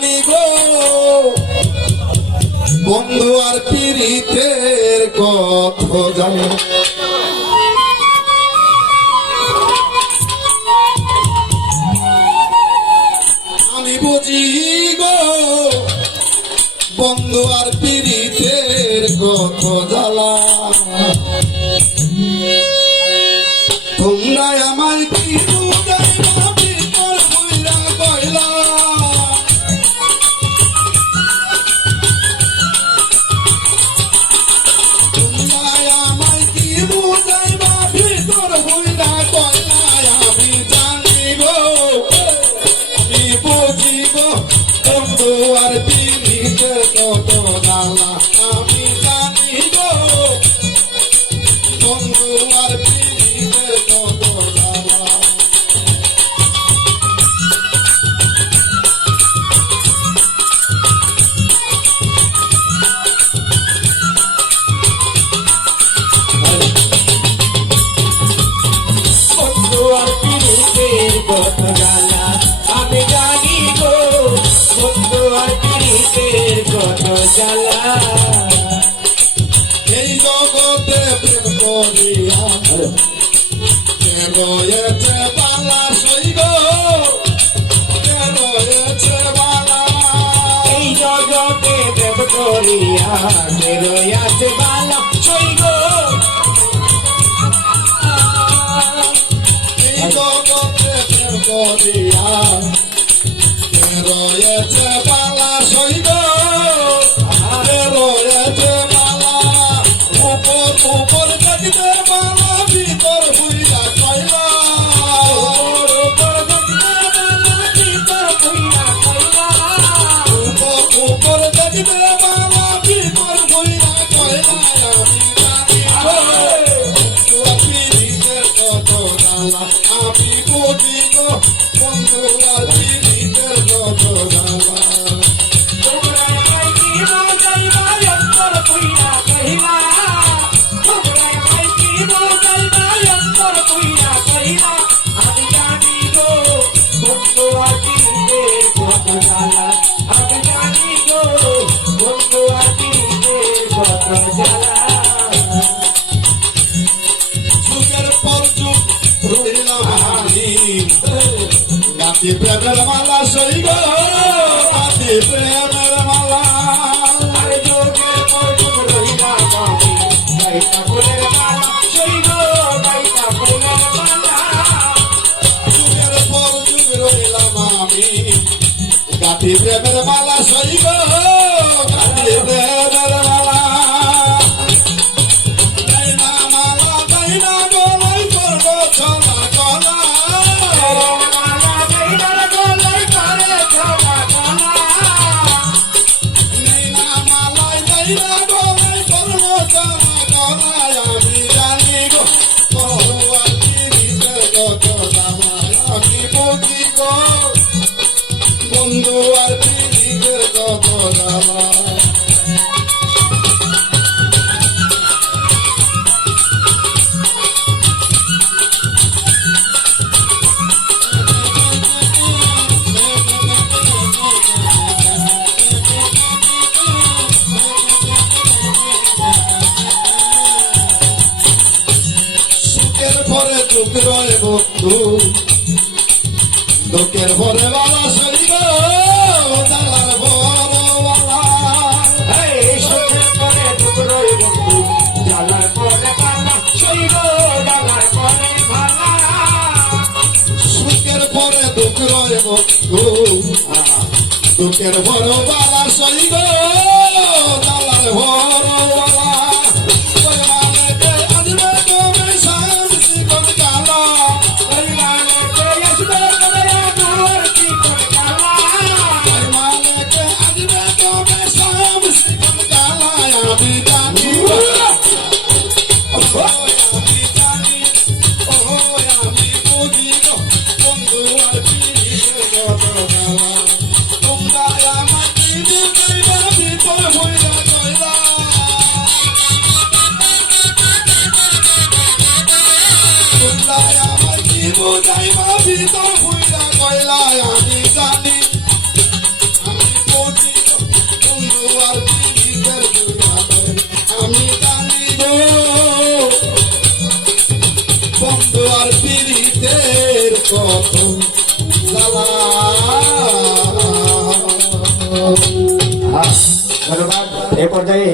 জানি গো বন্ধু আর পীড়িতের কথা জানি আমি বুঝি গো বন্ধু আর পীড়িতের কথা জ্বালা তোমরা আমার কি বুঝাইবা ভিতর বুইরা কইলা তোমরা আমার কি বুঝাইবা ভিতর বুইরা কইলা আমি জানি গো আমি বুঝি গো বন্ধু আর পীড়িতের কত জ্বালা আমি জানি গো বন্ধু আর পীড়িতের কত জ্বালা বন্ধু আর পীড়িতের কত জ্বালা আমি জানি গো বন্ধু আর পীড়িতের কত জ্বালা এই জগতে প্রেম করিয়া রয়েছে বালা সৈগ রয়েছে বালা এই জগতে দেব করিয়া রয়াছে বালা সৈগ এই জগতে প্রেম করিয়া রয়েছে বালা সৈগ রয়েছে বালা উপর উপর দেখতে বালা ভিতর হইয়া কইলা উপর দেখতে বালা ভিতর হইয়া কইলা আমি বুঝি গো বন্ধু আর পীড়িতের কত জ্বালা আমি জানি গো বন্ধু আর পীড়িতের কত জ্বালা আমি জানি গো বন্ধু আর পীড়িতের কত জ্বালা যুগের পর যুগ রইলাম আমি গাতি প্রেমের মালা সই গো গাতি প্রেমের মালা আর যোগের পর যুগ রইলাম আমি গাইতা ফুলের মালা সইগ গাইতা ফুলের মালা যুগের পর যুগ রইলাম আমি গাতি প্রেমের মালা সই গো গাতি প্রেমের মালা দাইনা মালা দাইনা গলাই করবো ছলা গলা মালা গাইতার গলায় করে ছলা গলা দাইনা মালাই দাইনা গলাই করবো ছলা গলা আমি জানি গো বন্ধু আর পীড়িতের কত জ্বালা আমি বুঝি গো বন্ধু আর পীড়িতের কত জ্বালা সুখের পরে দুঃখ রয় বন্ধু দুঃখের পরে বালা শরীর জ্বালার বড় বালা এই সুখের পরে টুকরোই বন্ধু জ্বালার পরে ভালা সইগ জ্বালার পরে ভালা সুখের পরে দুঃখ রয় বন্ধু দুঃখের বড় বালা শরীর জ্বালার বড় বালা ভিতর ভুইরা কইলা আমি জানি কত জ্বালা। ধন্যবাদ। এ পর্যায়ে